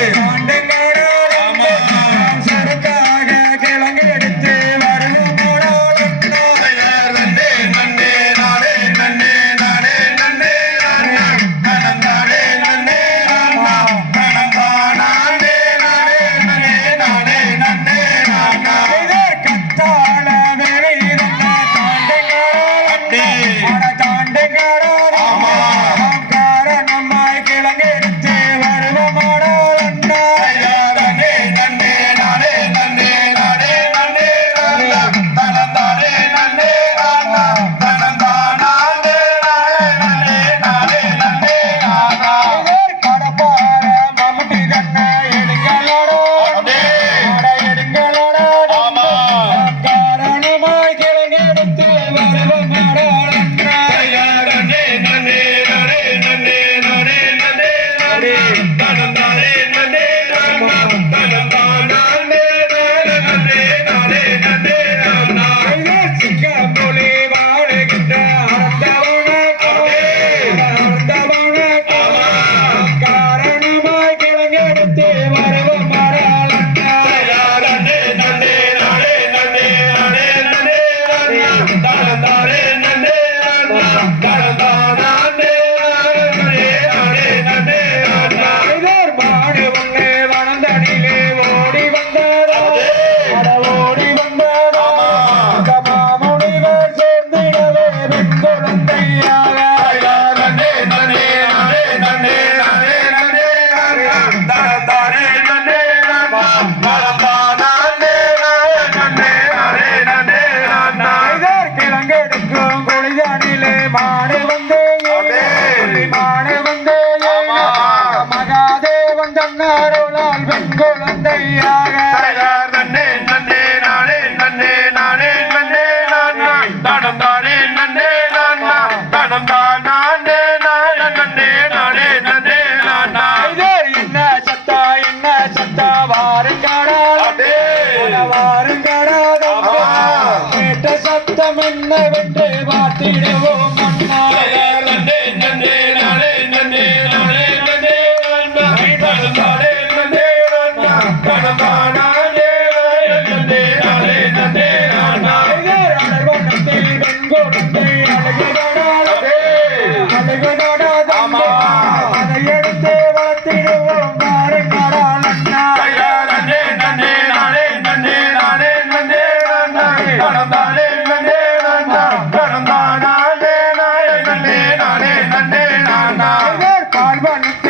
Yeah. பாருங்க বনস্ত